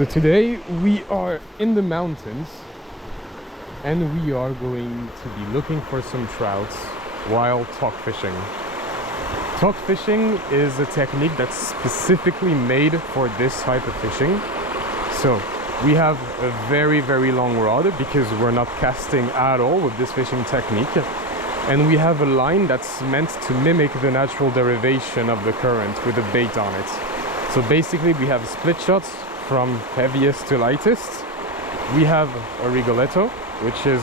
So today we are in the mountains and we are going to be looking for some trouts while toc fishing. Toc fishing is a technique that's specifically made for this type of fishing. So we have a very long rod because we're not casting at all with this fishing technique, and we have a line that's meant to mimic the natural derivation of the current with a bait on it. So basically we have split shots from heaviest to lightest. We have a rigoletto, which is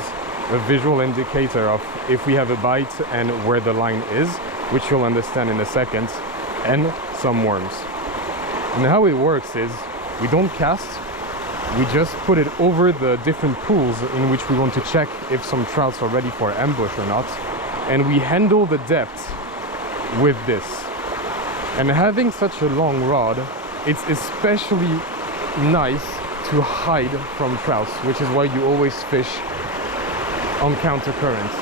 a visual indicator of if we have a bite and where the line is, which you'll understand in a second, and some worms. And how it works is we don't cast, we just put it over the different pools in which we want to check if some trouts are ready for ambush or not, and we handle the depth with this. And having such a long rod, it's especially nice to hide from trouts, which is why you always fish on counter currents.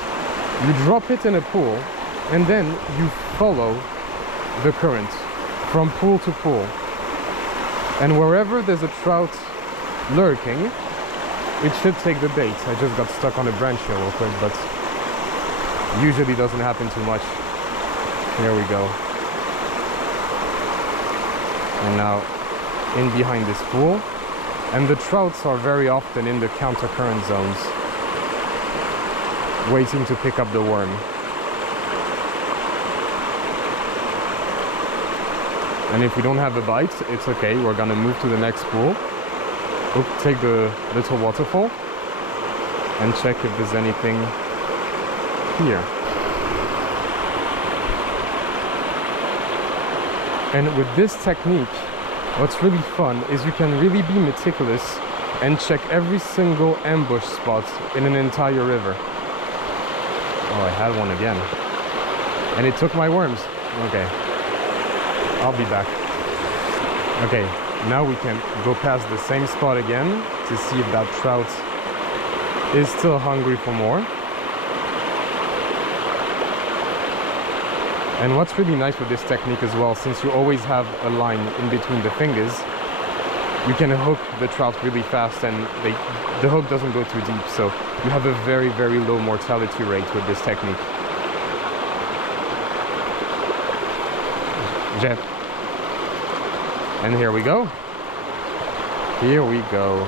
You drop it in a pool and then you follow the current from pool to pool, and wherever there's a trout lurking, it should take the bait. I just got stuck on a branch here real quick, but usually doesn't happen too much. Here we go. And now in behind this pool, and the trouts are very often in the counter current zones waiting to pick up the worm. And if we don't have a bite, it's okay, we're gonna move to the next pool. Take the little waterfall and check if there's anything here. And with this technique, what's really fun is you can really be meticulous and check every single ambush spot in an entire river. Oh, I had one again. And it took my worms. Okay. I'll be back. Okay, now we can go past the same spot again to see if that trout is still hungry for more. And what's really nice with this technique as well, since you always have a line in between the fingers, you can hook the trout really fast and the hook doesn't go too deep, so you have a very low mortality rate with this technique. Jeff. And here we go. Here we go.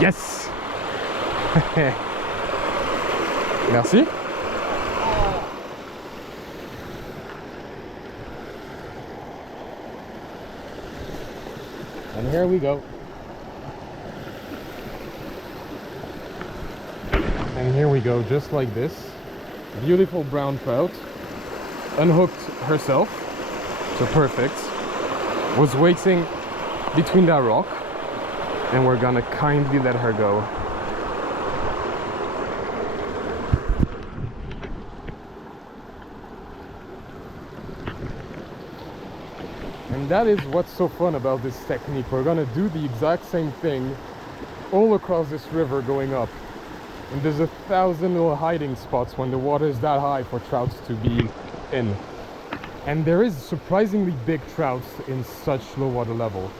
Yes. Merci. And here we go. And here we go, just like this. Beautiful brown trout. Unhooked herself. So perfect. Was waiting between that rock. And we're gonna kindly let her go. And that is what's so fun about this technique. We're gonna do the exact same thing all across this river going up. And there's 1,000 little hiding spots when the water is that high for trouts to be in. And there is surprisingly big trouts in such low water level.